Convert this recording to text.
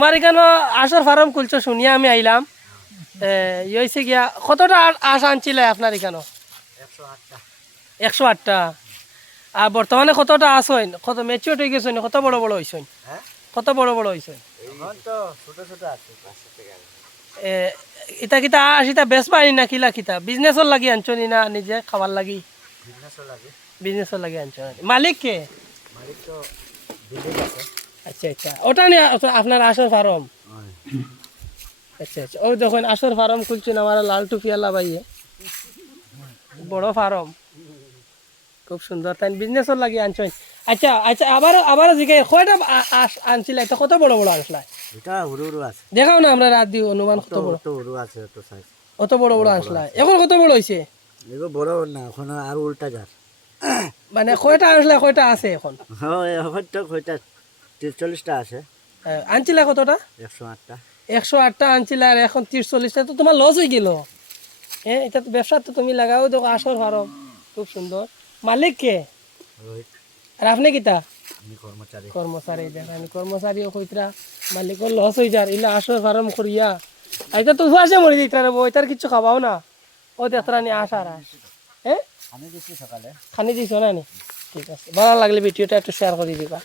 আমার এখানে আসার ফার্ম খুলছো শুনিয়া আমি আইলাম। হয়েছে গিয়া কতটা আশ আনছিলে আপনার এখানে? 108টা। আর বর্তমানে কতটা আস হয়, কত ম্যাচিওর হয়ে গেছে, কত বড় বড় হয়েছে? কত বড় বড় হয়েছে? ইটা কিতা আসিতা বেশ পারি না কিলা কিতা বিজনেসর লাগি আনছো নি না নিজে খাবার লাগি? বিজনেসর লাগি আনছো। মালিক কে? আচ্ছা আচ্ছা, ওটা নিয়ে আপনার আসর ফার্ম? আচ্ছা আচ্ছা, ও যখন আসর ফার্ম খুলছেন আমার লাল টুপিয়ালা ভাইয়ে, বড় ফার্ম, খুব সুন্দর। তাই বিজনেসর লাগি আনছো? আচ্ছা আচ্ছা, আবার জিজ্ঞাসা কয়টা আনছিল? এটা কত বড় বড় আসলা? এটা হুড়ু হুড়ু আছে। দেখাও না আমরা রাত দিও অনুমান কত বড়? তো হুড়ু আছে, এত সাইজ। অত বড় বড় আসলা, এখন কত বড় হয়েছে? এগুলো বড় না, এখন আর উল্টা যার। মানে কয়টা আসলা, কয়টা আছে এখন? হয়তো হয়তো 43টা আছে। আনছিলা কতটা? 108টা। 108টা আনছিলা আর এখন 30-40টা, তো তোমার লস হয়ে গেল। হ্যাঁ, এটা তো ব্যবসা, তো তুমি লাগাও দেখো আসর ফার্ম, খুব সুন্দর। মালিক কে? রোহিত, আর আপনি কিতা? আমি কর্মচারী। কর্মচারী। দেখেন কর্মচারী কইতরা মালিকর লস হয়ে যার, ইলা আসর ফার্ম করিয়া আইতা তো আসে মরে দিতরা রে, ওইটার কিছু খাবাও না। ও দেখতরা নি আসার আস। হ্যাঁ, আমি দিচ্ছি সকালে। খানি দিছ না নি? ঠিক আছে, ভালো লাগলে ভিডিওটা একটু শেয়ার করে দিবা।